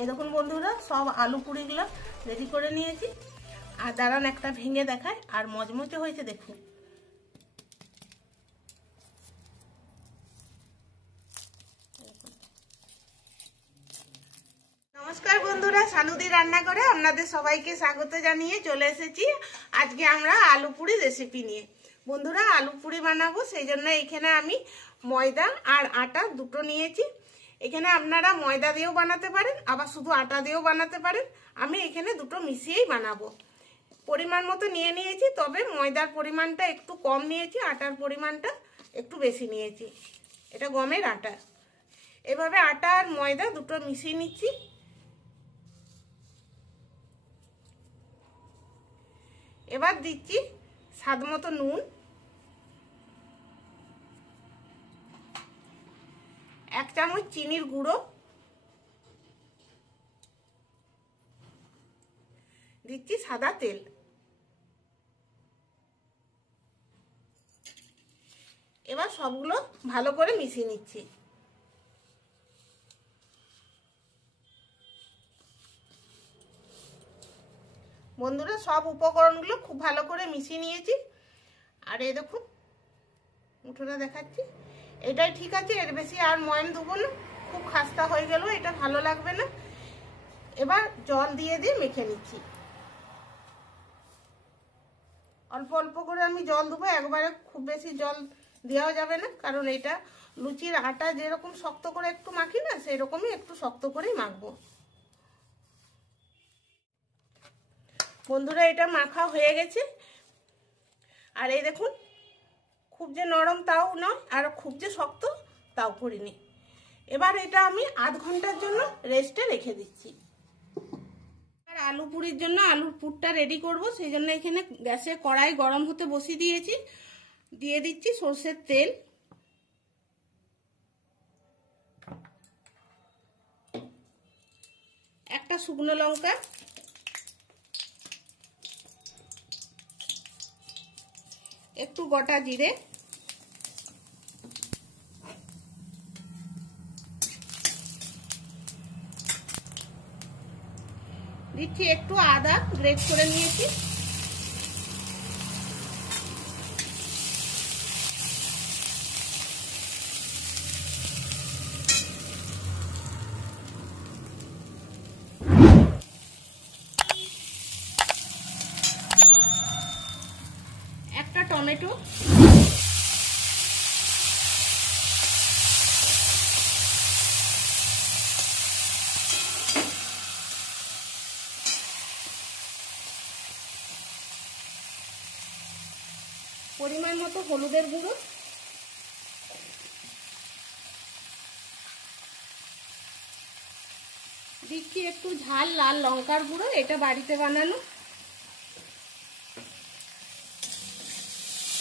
এই দেখুন বন্ধুরা, সব আলু পুরিগুলো রেডি করে নিয়েছি। আর দাঁড়ান একটা ভেঙে দেখায়, আর মজমজে হয়েছে দেখুন। নমস্কার বন্ধুরা, সানুদি রান্নাঘরে আপনাদের সবাইকে স্বাগত জানিয়ে চলে এসেছি আজকে আমরা আলু পুরি রেসিপি নিয়ে। বন্ধুরা, আলু পুরি বানাবো, সেই জন্য এখানে আমি ময়দা আর আটা দুটো নিয়েছি। এখানে আপনারা ময়দা দিয়েও বানাতে পারেন, আবার শুধু আটা দিয়েও বানাতে পারেন। আমি এখানে দুটো মিশিয়েই বানাবো। পরিমাণ মতো নিয়ে নিয়েছি, তবে ময়দার পরিমাণটা একটু কম নিয়েছি, আটার পরিমাণটা একটু বেশি নিয়েছি। এটা গমের আটা। এভাবে আটা আর ময়দা দুটো মিশিয়ে নিচ্ছি। এবার দিচ্ছি স্বাদ মতো নুন, এক চামচ চিনির গুঁড়ো, দিচ্ছি সাদা তেল। এবার সবগুলো ভালো করে মিশিয়ে নিচ্ছি। বন্ধুরা, সব উপকরণগুলো খুব ভালো করে মিশিয়ে নিয়েছি। আর এই দেখুন মুঠোটা দেখাচ্ছি, এটাই ঠিক আছে, এর বেশি আর ময়ান দেবো না, খুব খাস্তা হয়ে গেল, এটা ভালো লাগবে না। এবার জল দিয়ে মেখে নিচ্ছি। অল্প অল্প করে আমি জল দেবো, একবারে খুব বেশি জল দেওয়া যাবে না, কারণ এটা লুচির আটা যেরকম শক্ত করে একটু মাখি না, সেই রকমই একটু শক্ত করেই মাখবো। বন্ধুরা, এটা মাখা হয়ে গেছে। আর এই দেখুন, খুব যে নরম তাও নয়, আর খুব যে শক্ত তাও করিনি। এবার এটা আমি আধ ঘন্টার জন্য রেস্টে রেখে দিচ্ছি। আর আলু পুরির জন্য আলুর পুরটা রেডি করব, সেই জন্য এখানে গ্যাসে কড়াই গরম হতে বসিয়ে দিয়েছি। দিয়ে দিচ্ছি সরষের তেল, একটা শুকনো লঙ্কা, একটু গোটা জিরে, দিচ্ছি একটু আদা গ্রেট করে নিয়েছি, একটা টমেটো, পরিমাণ মতো হলুদের গুঁড়ো, দিচ্ছি একটু ঝাল লাল লঙ্কার গুঁড়ো, এটা বাড়িতে বানানো।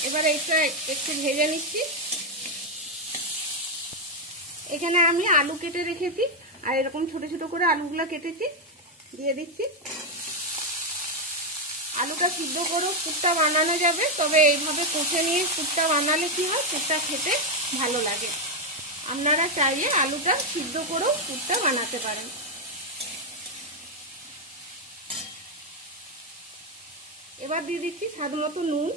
এবার এটা একটু ভেজে নিচ্ছি। এখানে আমি আলু কেটে রেখেছি, আর এরকম ছোট ছোট করে আলুগুলো কেটেছি, দিয়ে দিচ্ছি। আলুটা সিদ্ধ করেও পুরটা বানানো যাবে, তবে এইভাবে কষে নিয়ে পুরটা বানালে কি হয়, পুরটা খেতে ভালো লাগে। আপনারা চাইলে আলুটা সিদ্ধ করেও পুরটা বানাতে পারেন। এবার দিয়ে দিচ্ছি স্বাদ মতো নুন,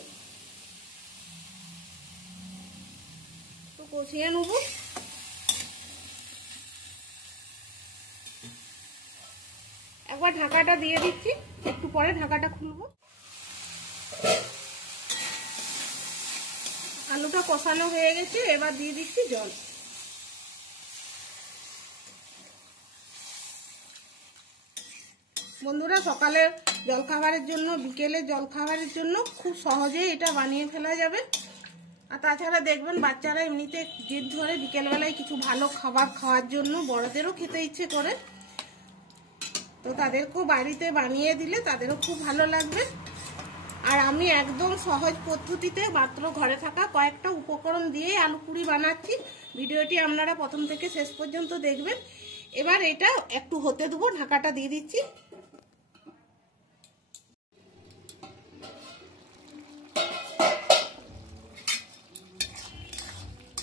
তো কষিয়ে নেব। একবার ঢাকাটা দিয়ে দিচ্ছি, একটু পরে ঢাকাটা খুলবো। আলুটা কষানো হয়ে গেছে, এবার দিয়ে দিচ্ছি জল। বন্ধুরা, সকালে জলখাবারের জন্য, বিকেলে জলখাবারের জন্য খুব সহজেই এটা বানিয়ে ফেলা যাবে। আর তাছাড়া দেখবেন বাচ্চারা এমনিতে জেদ ধরে বিকেলবেলায় কিছু ভালো খাবার খাওয়ার জন্য, বড়দেরও খেতে ইচ্ছে করে, তো তাদেরকেও বাড়িতে বানিয়ে দিলে তাদেরও খুব ভালো লাগবে। আর আমি একদম সহজ পদ্ধতিতে মাত্র ঘরে থাকা কয়েকটা উপকরণ দিয়ে আলু পুরি বানাচ্ছি। ভিডিওটি আপনারা প্রথম থেকে শেষ পর্যন্ত দেখবেন। এবার এটা একটু হতে দেবো, ঢাকাটা দিয়ে দিচ্ছি।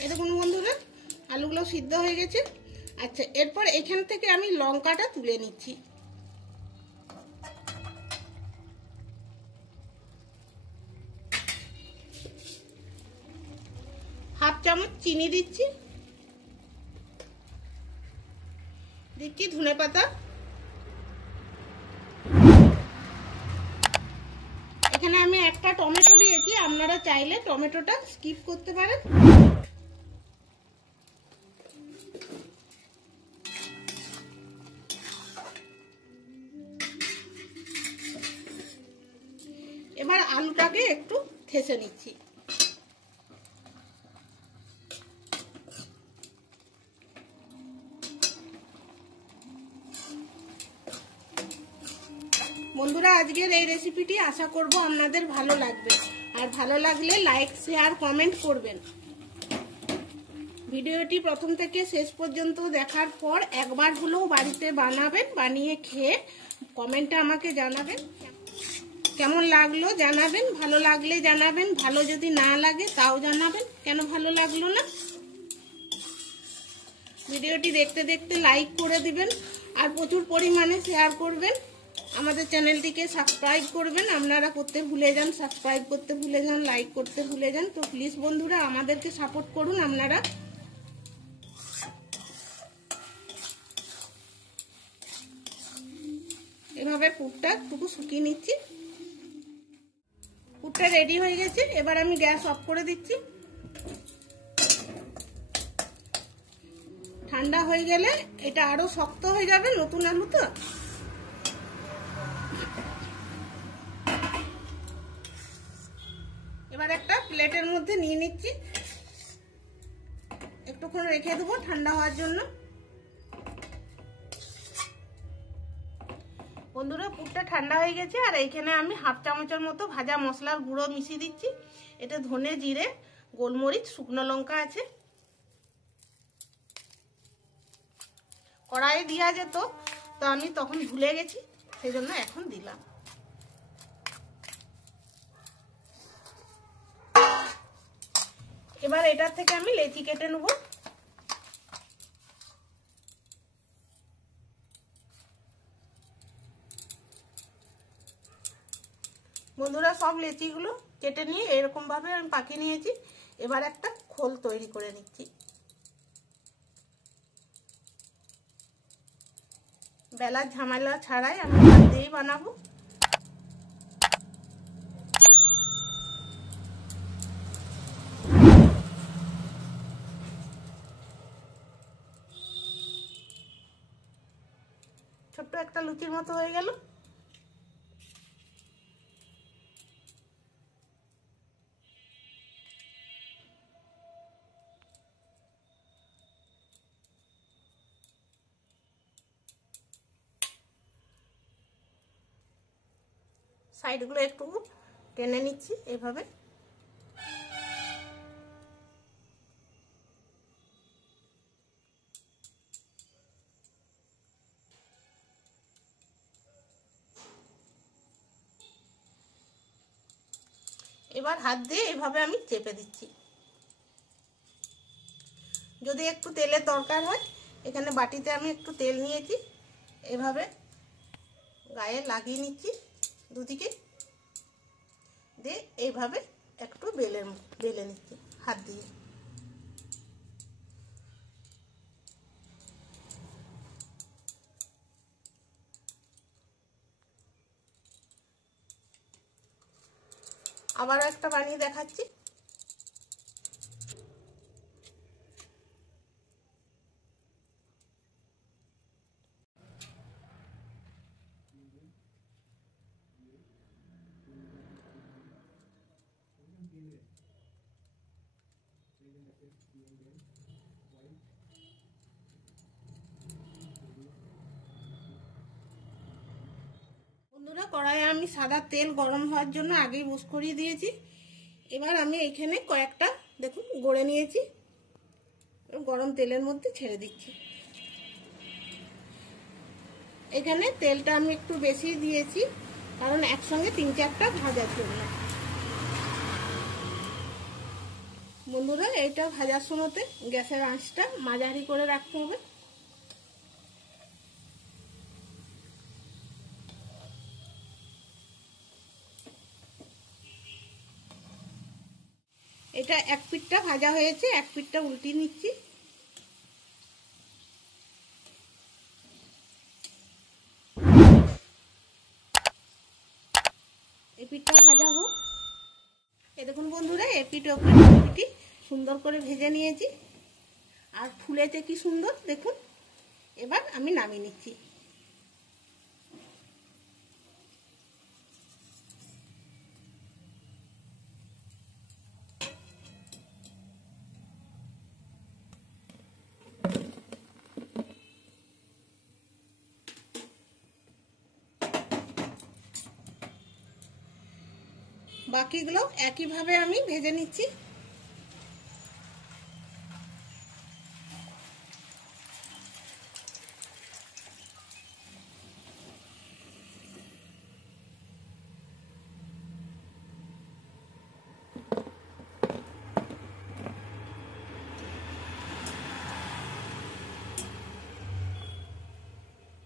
এই দেখুন বন্ধুরা, আলুগুলো সিদ্ধ হয়ে গেছে। আচ্ছা, এরপর এখান থেকে আমি লঙ্কাটা তুলে নিচ্ছি। হাফ চামচ চিনি দিচ্ছি, দিচ্ছি ধনেপাতা, এখানে আমি একটা টমেটো দিয়েছি, আপনারা চাইলে টমেটোটা স্কিপ করতে পারেন। এবার আলুটাকে একটু থেসে নিচ্ছি। বন্ধুরা, আজকের এই রেসিপিটি আশা করব আপনাদের ভালো লাগবে, আর ভালো লাগলে লাইক শেয়ার কমেন্ট করবেন। ভিডিওটি প্রথম থেকে শেষ পর্যন্ত দেখার পর একবার হলেও বাড়িতে বানাবেন, বানিয়ে খেয়ে কমেন্টে আমাকে জানাবেন কেমন লাগলো, জানাবেন। ভালো লাগলে জানাবেন, ভালো যদি না লাগে তাও জানাবেন কেন ভালো লাগলো না। ভিডিওটি দেখতে দেখতে লাইক করে দিবেন, আর প্রচুর পরিমাণে শেয়ার করবেন। আমাদের চ্যানেলটিকে সাবস্ক্রাইব করবেন, আপনারা করতে ভুলে যান, সাবস্ক্রাইব করতে ভুলে যান, লাইক করতে ভুলে যান। তো প্লিজ বন্ধুরা, আমাদেরকে সাপোর্ট করুন আপনারা। এভাবে পুরটা একটু শুকিয়ে নিচ্ছি। পুরটা রেডি হয়ে গেছে, এবার আমি গ্যাস অফ করে দিচ্ছি। ঠান্ডা হয়ে গেলে এটা আরো শক্ত হয়ে যাবে, নতুন আলু তো। এবার একটা প্লেটের মধ্যে নিয়ে নিচ্ছি, একটুক্ষণ রেখে দেবো ঠান্ডা হওয়ার জন্য। বন্ধুরা, পুরটা ঠান্ডা হয়ে গেছে, আর এইখানে আমি হাফ চামচের মতো ভাজা মশলার গুঁড়ো মিশিয়ে দিচ্ছি। এটা ধনে, জিরে, গোলমরিচ, শুকনো লঙ্কা আছে। কড়াইয়ে দেওয়া যেত, তো আমি তখন ভুলে গেছি, সেই জন্য এখন দিলাম। এবার এটার থেকে আমি লেচি কেটে নেব। বন্ধুরা, সব লেচিগুলো কেটে নিয়ে এরকম ভাবে আমি পাকিয়ে নিয়েছি। এবার একটা খোল তৈরি করে নিচ্ছি। বেলার ঝামেলা ছাড়াই আমি হাত দিয়েই বানাবো। ছোট্ট একটা লুচির মতো হয়ে গেল। সাইডগুলো একটু টেনে নিচ্ছি এভাবে। এবার হাত দিয়ে এভাবে আমি চেপে দিচ্ছি। যদি একটু তেলের দরকার হয়, এখানে বাটিতে আমি একটু তেল নিয়েছি, এভাবে গায়ে লাগিয়ে নিচ্ছি দুদিকে, দিয়ে এইভাবে একটু বেলে নিচ্ছি হাত দিয়ে। আবার একটা বানিয়ে দেখাচ্ছি। বন্ধুরা, কড়াইয়ে আমি সাদা তেল গরম হওয়ার জন্য আগেই বুস করিয়ে দিয়েছি। এবার আমি এইখানে কয়েকটা দেখুন গড়ে নিয়েছি, গরম তেলের মধ্যে ছেড়ে দিচ্ছি। এখানে তেলটা আমি একটু বেশি দিয়েছি, কারণ একসঙ্গে 3-4টা ভাজার জন্য। বন্ধুরা, এইটা ভাজার সময়তে গ্যাসের আঁচটা মাঝারি করে রাখতে হবে। এটা এক পিঠটা ভাজা হয়েছে, এক পিঠটা উল্টিয়ে নিচ্ছি। এই পিঠটাও ভাজা হোক। এই দেখুন বন্ধুরা, এই পিঠ পিঠি সুন্দর করে ভেজে নিয়েছি আর ফুলেতে কি সুন্দর দেখুন। এবার আমি নামিয়ে নিচ্ছি। বাকিগুলো একইভাবে আমি ভেজে নিচ্ছি।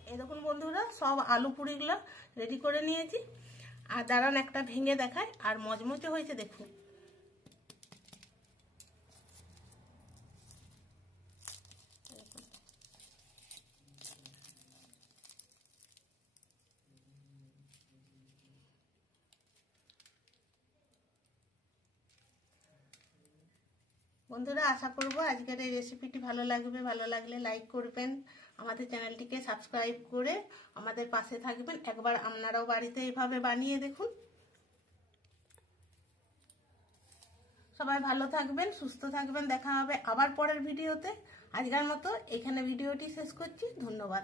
এই দেখুন বন্ধুরা, সব আলু পুরিগুলো রেডি করে নিয়েছি। আর দাঁড়ান একটা ভেঙে দেখায়, আর মচমচে হয়েছে দেখুন। বন্ধুরা, আশা করব আজকের এই রেসিপিটি ভালো লাগবে। ভালো লাগলে লাইক করবেন, আমাদের চ্যানেলটিকে সাবস্ক্রাইব করে আমাদের পাশে থাকবেন। একবার আপনারাও বাড়িতে এইভাবে বানিয়ে দেখুন। সবাই ভালো থাকবেন, সুস্থ থাকবেন। দেখা হবে আবার পরের ভিডিওতে। আজকের মতো এখানে ভিডিওটি শেষ করছি। ধন্যবাদ।